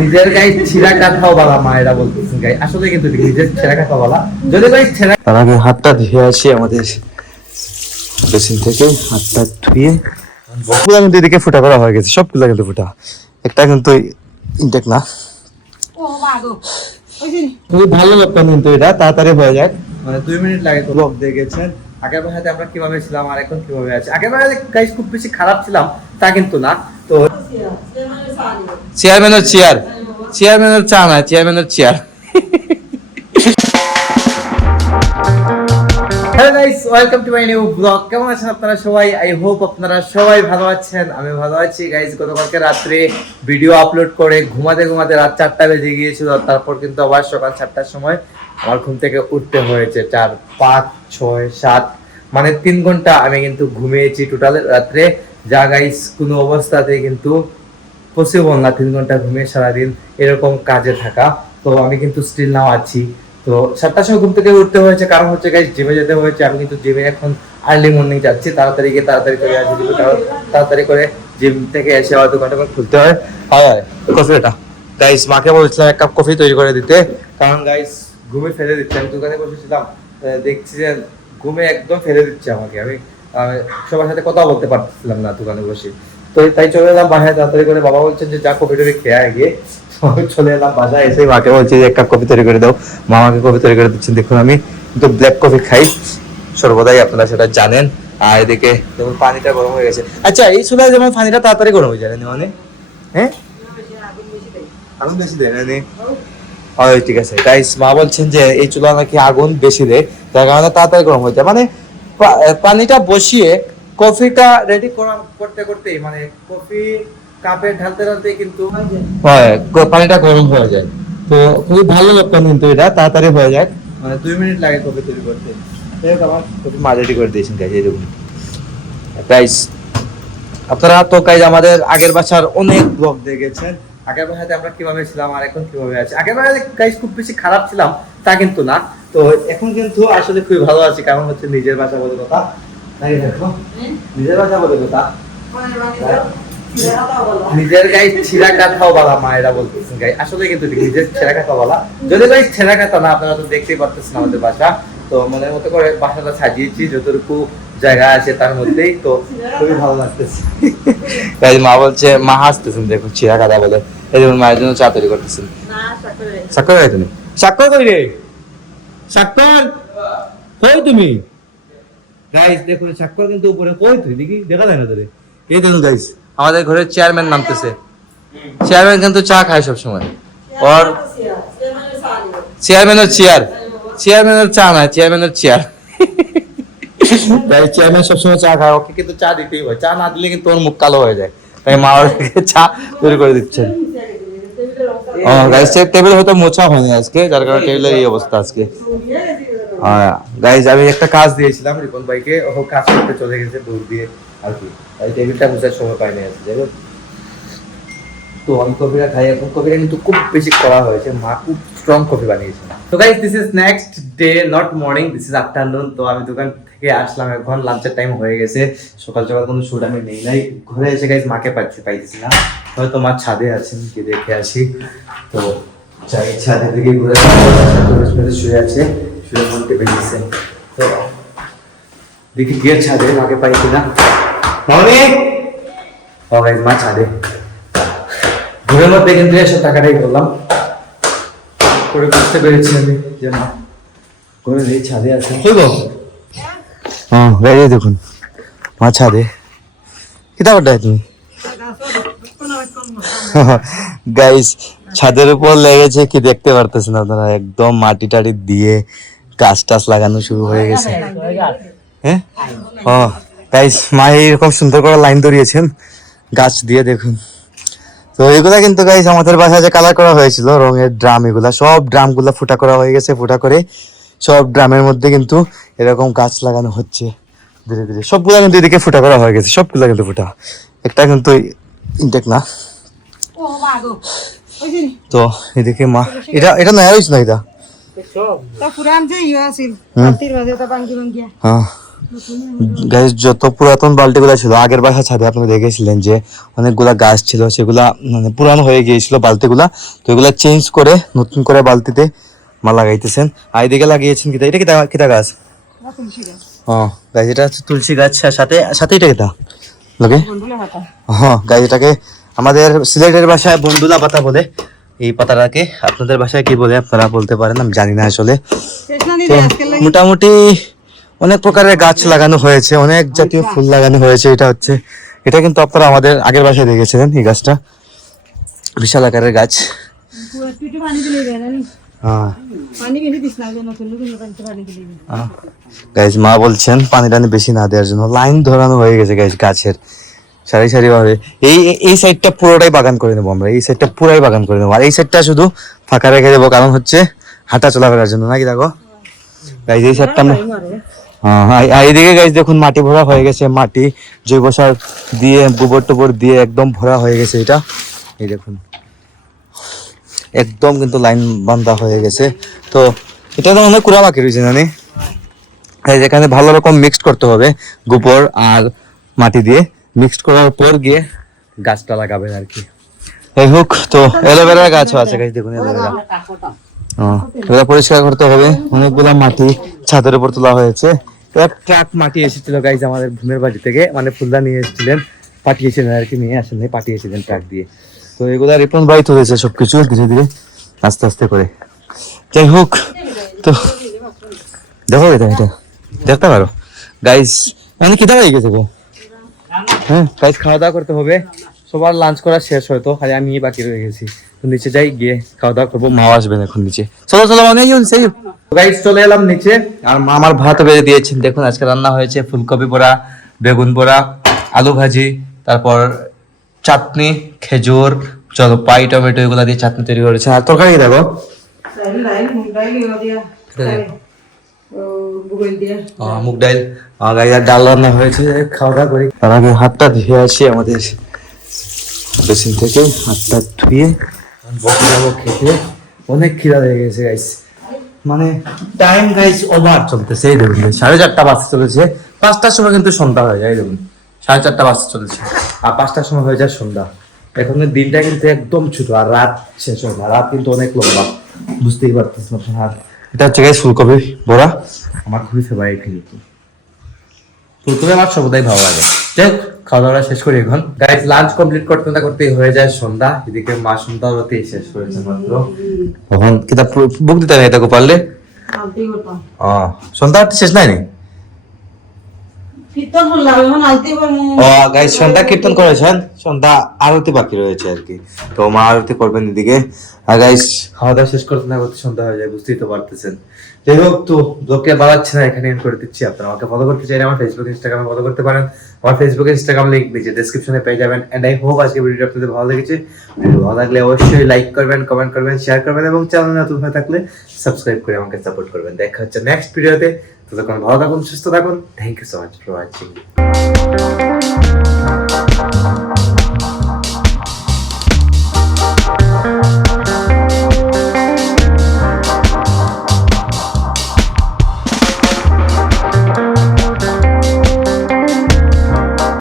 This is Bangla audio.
নিজের গায়ে ছিঁড়া কাঁথাও বলা মায়েরা বলতেছেন গাই, আসলে কিন্তু নিজের ছেঁড়া কাঁথা বলা যদি গাই ছেঁড়া। তার আগে হাতটা ধুয়ে আসি আমাদের বেসিন থেকে, হাতটা ধুয়ে সবগুলো কিন্তু এদিকে ফুটা করা হয়ে গেছে, সবগুলো কিন্তু ফুটা, একটা কিন্তু ইনটেক না। খুবই ভালো লাগতাম কিন্তু এটা তাড়াতাড়ি হয়ে যায়, মানে 2 মিনিট লাগে তো। ব্লগ দেখেছেন আগের বাসাতে আমরা কিভাবে ছিলাম আর এখন কিভাবে আছি। আগের বাসাতে গাইস খুব বেশি খারাপ ছিলাম তা কিন্তু না। তো চেয়ারম্যানের চেয়ার, চেয়ারম্যানের চা না, চেয়ারম্যানের chair. Hello guys, welcome to my new blog. কেমন আছেন আপনারা সবাই? আই হোপ আপনারা সবাই ভালো আছেন, আমি ভালো আছি গাইস। গতকালকে রাত্রে ভিডিও আপলোড করে ঘুমাতে ঘুমাতে রাত 4টা বেজে গিয়েছিল। তারপর কিন্তু আবার সকাল 7টার সময় আমার ঘুম থেকে উঠতে হয়েছে। 4, 5, 6, 7 মানে 3 ঘন্টা আমি কিন্তু ঘুমিয়েছি টোটাল রাত্রে। যা গাইস কোনো অবস্থাতে কিন্তু পসিবল না 3 ঘন্টা ঘুমিয়ে সারাদিন এরকম কাজে থাকা। তো আমি কিন্তু স্টিল নাও আছি। তো 7টার সময় ঘুম থেকে উঠতে হয়েছে, কারণ হচ্ছে গাইস জিমে যেতে হয়েছে। আমি কিন্তু জিমে এখন আর্লি মর্নিং যাচ্ছি, তাড়াতাড়ি গিয়ে তাড়াতাড়ি করে আসি, কারণ তাড়াতাড়ি করে জিম থেকে এসে হয়তো ঘন্টা খুলতে হয়। হয় কফিটা গাইস, মাকে বলছিলাম 1 কাপ কফি তৈরি করে দিতে, কারণ গাইস ঘুমে ফেলে দিচ্ছে। আমি দোকানে বসেছিলাম, দেখছি যে ঘুমে একদম ফেলে দিচ্ছে আমাকে। আমি সবার সাথে কথা বলতে পারছিলাম না দোকানে বসে। তো তাই চলে এলাম বাসায় তাড়াতাড়ি করে। বাবা বলছেন যে যা কফি টফি খেয়ে গিয়ে। চলে এলাম বাসায়, এসে মাকে বলছি যে 1 কাপ কফি তৈরি করে দাও। মা আমাকে কফি তৈরি করে দিচ্ছেন। দেখুন আমি কিন্তু ব্ল্যাক কফি খাই সর্বদাই, আপনারা সেটা জানেন। আর এদিকে যেমন পানিটা গরম হয়ে গেছে। আচ্ছা এই চুলায় যেমন পানিটা তাড়াতাড়ি গরম হয়ে যায় মানে, হ্যাঁ আগুন বেশি দেয় না? ঠিক আছে গাইস, মা বলছেন যে এই চুলা নাকি আগুন বেশি দেয়, তার কারণে তাড়াতাড়ি গরম হয়ে যায়। মানে পানিটা বসিয়ে কফিটা রেডি করতে করতেই, মানে কফি কাপে ঢালতে ঢালতে কিন্তু পানিটা গরম হয়ে যায়। তো খুবই ভালো লাগতাম কিন্তু এটা তাড়াতাড়ি হয়ে যায়, মানে 2 মিনিট লাগে কফি তৈরি করতে। আমার কফি মা রেডি করে দিয়েছেন গাইস। এই দেখুন গাইস, আপনারা তো গাইস আমাদের আগের বাসার অনেক ব্লগ দেখেছেন। আগের বাসাতে আমরা কিভাবে ছিলাম আর এখন কিভাবে আছি। আগের বাসাতে গাইস খুব বেশি খারাপ ছিলাম তা কিন্তু না। তো এখন কিন্তু আসলে খুবই ভালো আছি, কারণ হচ্ছে নিজের বাসা বলে কথা। তাই দেখো নিজের বাসা বলে কথা, নিজের গায়ে ছিঁড়া কাঁথাও বলা মায়েরা বলতেছেন গাই, আসলে কিন্তু নিজের ছেঁড়া কাঁথা বলা। যদি গাই ছেঁড়া কাঁথা না, আপনারা তো দেখতেই পারতেছেন আমাদের বাসা। তো মনের মতো করে বাসাটা সাজিয়েছি যতটুকু জায়গা আছে তার মধ্যেই। তো খুবই ভালো লাগতেছে। তাই মা বলছে, মা হাসতেছেন দেখুন ছিঁড়া কাঁথা বলে। এই দেখুন মায়ের জন্য চা তৈরি করতেছেন। স্বাক্ষর গাই তুমি, স্বাক্ষর কই রে, স্বাক্ষর কই তুমি? গাইস দেখুন স্বাক্ষর কিন্তু উপরে, কই তুই দেখি, দেখা যায় না তোরে। এই দেখুন গাইস আমাদের ঘরের চেয়ারম্যান নামতেছে। চেয়ারম্যান কিন্তু চা খায় সব সময়। আর চেয়ারম্যানের চেয়ার, চেয়ারম্যানের চা না, চেয়ারম্যানের চেয়ার। তাই চেয়ারম্যান সবসময় চা খায়, ওকে কিন্তু চা দিতেই হয়। চা না দিলে কিন্তু ওর মুখ কালো হয়ে যায়। তাই মা ওকে চা তৈরি করে দিচ্ছেন। গাইস টেবিল হয়তো মোছা হয়নি আজকে, যার কারণে টেবিলের এই অবস্থা আজকে। গাইস আমি একটা কাজ দিয়েছিলাম রিপন ভাইকে, ও কাজ করতে চলে গেছে দূর দিয়ে আর কি। তাই টেবিলটা মোছার সময় পাইনি আজকে, যাই হোক। তো আমি কফিটা খাই এখন। কফিটা কিন্তু খুব বেশি করা হয়েছে, মা খুব স্ট্রং কফি বানিয়েছে। তো guys this is next day, not morning, this is afternoon. তো আমি দোকান থেকে আসলাম, এখন লাঞ্চের টাইম হয়ে গেছে। সকাল সকাল কোনো শুট আমি নেই নাই। ঘরে এসে গাইস মাকে পাইতেছি না, হয়তো মা ছাদে আছেন, কি দেখে আসি। তো যাই ছাদে থেকে ঘুরে শুয়ে আছে, শুয়ে ফোন টেপে দিচ্ছে। তো দেখি গিয়ে ছাদে মাকে পাই কিনা। মামনি ও গাইস মা ছাদে। ঘরের মধ্যে কিন্তু এসব টাকাটাই করলাম করে বুঝতে পেরেছি আমি যে মা ঘরে এই ছাদে আছে। হ্যাঁ গাড়ি দেখুন মা ছাদে। কিতা করতে তুমি? গাইস ছাদের উপর লেগেছে কি দেখতে পারতেছেন আপনারা, একদম মাটি টাটি দিয়ে গাছ টাছ লাগানো শুরু হয়ে গেছে। হ্যাঁ ও গাইস মা এইরকম সুন্দর করে লাইন ধরিয়েছেন গাছ দিয়ে, দেখুন। তো এগুলা কিন্তু গাইস আমাদের বাসায় যে কালার করা হয়েছিল রঙের ড্রাম, এগুলা সব ড্রাম গুলা ফুটা করা হয়ে গেছে। ফুটা করে সব ড্রামের মধ্যে কিন্তু এরকম গাছ লাগানো হচ্ছে ধীরে ধীরে। সবগুলা কিন্তু এদিকে ফুটা করা হয়ে গেছে, সবগুলা কিন্তু ফুটা, একটা কিন্তু ইনটেক না। তো এদিকে মা এটা এটা নয়া হয়েছে না, এটা পুরান যে ইয়ে আছিল, হ্যাঁ গাইস যত পুরাতন বালতিগুলো ছিল আগের বাসা ছাদে আপনি দেখেছিলেন যে অনেকগুলা গাছ ছিল, সেগুলা মানে পুরানো হয়ে গিয়েছিল বালতিগুলা, তো এগুলা চেঞ্জ করে নতুন করে বালতিতে মা লাগাইতেছেন। আর এদিকে লাগিয়েছেন কিতা, এটা কিতা কিতা গাছ? ও গাছ, এটা হচ্ছে তুলসী গাছ, সাথে সাথে এটা কিতা লাগে? হ্যাঁ গাছ, এটাকে আমাদের সিলেটের ভাষায় বন্ডুলা পাতা বলে। এই পাতাটাকে আপনাদের ভাষায় কি বলে আপনারা বলতে পারেন, আমি জানি না আসলে। তো মোটামুটি অনেক প্রকারের গাছ লাগানো হয়েছে, অনেক জাতীয় ফুল লাগানো হয়েছে। এটা কিন্তু আপনারা আমাদের আগের বাসায় দেখেছিলেন, এই গাছটা বিশাল আকারের গাছ। গাইজ মা বলছেন পানি টানি বেশি না দেওয়ার জন্য। লাইন ধরানো হয়ে গেছে গাইজ গাছের, সারি সারি ভাবে। এই সাইডটা পুরোটাই বাগান করে নেবো আমরা, এই সাইডটা পুরাই বাগান করে নেবো, আর এই সাইডটা শুধু ফাঁকা রেখে দেবো, কারণ হচ্ছে হাঁটা চলাফেরার জন্য, নাকি দেখো গাইজ। এই সাইডটা আমরা এইদিকে গাইজ দেখুন মাটি ভরা হয়ে গেছে, মাটি জৈব সার দিয়ে গোবর টোবর দিয়ে একদম ভরা হয়ে গেছে এটা। এই দেখুন একদম কিন্তু লাইন বান্ধা হয়ে গেছে। তো এটা তো অনেক কুড়া বাকি রয়েছে জানি, যেখানে ভালো রকম মিক্সড করতে হবে গোবর আর মাটি দিয়ে, মিক্সড করার পর গিয়ে গাছটা লাগাবেন আর কি। যাই হোক, তো অ্যালোভেরা গাছও আছে গাছ, দেখুন অ্যালোভেরা। এগুলা পরিষ্কার করতে হবে। অনেকগুলা মাটি ছাদের উপর তোলা হয়েছে। এক ট্রাক মাটি এসেছিল গাইজ আমাদের ঘুমের বাড়ি থেকে, মানে ফুলদা নিয়ে এসেছিলেন, পাঠিয়েছিলেন আর কি, নিয়ে আসেন পাঠিয়েছিলেন ট্রাক দিয়ে। তো এগুলা রিপন ভাই তুলেছে সবকিছু ধীরে ধীরে আস্তে আস্তে করে। যাই হোক, তো দেখো এটা দেখতে পারো গাইজ, মানে কিতা হয়ে গেছে গো। হ্যাঁ গাইজ, খাওয়া দাওয়া করতে হবে, সবার লাঞ্চ করা শেষ হয়তো, খালি আমি বাকি রয়ে গেছি। তো নিচে যাই, গিয়ে খাওয়া দাওয়া করবো, মাও আসবেন এখন নিচে। চলো চলো মানে গাইজ চলে এলাম নিচে, আর মা আমার ভাত বেড়ে দিয়েছেন। দেখুন আজকে রান্না হয়েছে ফুলকপি বড়া, বেগুন বড়া, আলু ভাজি, তারপর চাটনি, খেজুর, পাই, টমেটো এগুলা দিয়ে চাটনি তৈরি করেছে। আর তরকারি দেখো মুগ ডাল, গাইয়ার ডাল রান্না হয়েছে। খাওয়া দাওয়া করি, তার আগে হাতটা ধুয়ে আসি আমাদের বেসিন থেকে, হাতটা ধুয়ে বসে যাবো খেতে। অনেক খিদা লেগে গেছে গাইস, মানে টাইম গাইস ওভার চলতেছে। এই দেখুন 4:30 বাজতে চলেছে, 5টার সময় কিন্তু সন্ধ্যা হয়ে যায়। দেখুন 4:30 বাজতে চলেছে, আর 5টার সময় হয়ে যায় সন্ধ্যা। এখন দিনটা কিন্তু একদম ছোট, আর রাত শেষ হয় না, রাত কিন্তু অনেক লম্বা, বুঝতেই পারতেছেন। আর এটা হচ্ছে গাইস ফুলকপি বড়া, আমার খুবই ফেভারিট। কিন্তু ফুলকপি আমার সর্বদাই ভালো লাগে। যাই হোক, খাওয়া দাওয়া শেষ করি এখন গাইস। লাঞ্চ কমপ্লিট করতে না করতেই হয়ে যায় সন্ধ্যা। এদিকে মা সন্ধ্যা হতে শেষ করেছে মাত্র। তখন কিতাব বুক দিতে নাই তাকে পারলে সন্ধ্যা হতে শেষ নাই নি? গাইস সন্ধ্যা কীর্তন করেছেন, সন্ধ্যা আরতি বাকি রয়েছে আর কি, তো মা আরতি করবেন এদিকে। আর গাইস খাওয়া দাওয়া শেষ করতে না করতে সন্ধ্যা হয়ে যায়, বুঝতেই তো পারতেছেন। যাই হোক, তো ব্লগকে বাড়াচ্ছি না, এখানে এন্ড করে দিচ্ছি। আপনারা আমাকে ফলো করতে চাইলে আমার ফেসবুক ইনস্টাগ্রামে ফলো করতে পারেন। আমার ফেসবুক ইনস্টাগ্রাম লিংক নিচে ডেসক্রিপশনে পেয়ে যাবেন। এন্ড আই হোপ আজকে ভিডিওটা আপনাদের ভালো লেগেছে। ভিডিও ভালো লাগলে অবশ্যই লাইক করবেন, কমেন্ট করবেন, শেয়ার করবেন, এবং চ্যানেলে নতুন হয়ে থাকলে সাবস্ক্রাইব করে আমাকে সাপোর্ট করবেন। দেখা হচ্ছে নেক্সট ভিডিওতে। ততক্ষণ ভালো থাকুন, সুস্থ থাকুন। Thank you so much for watching.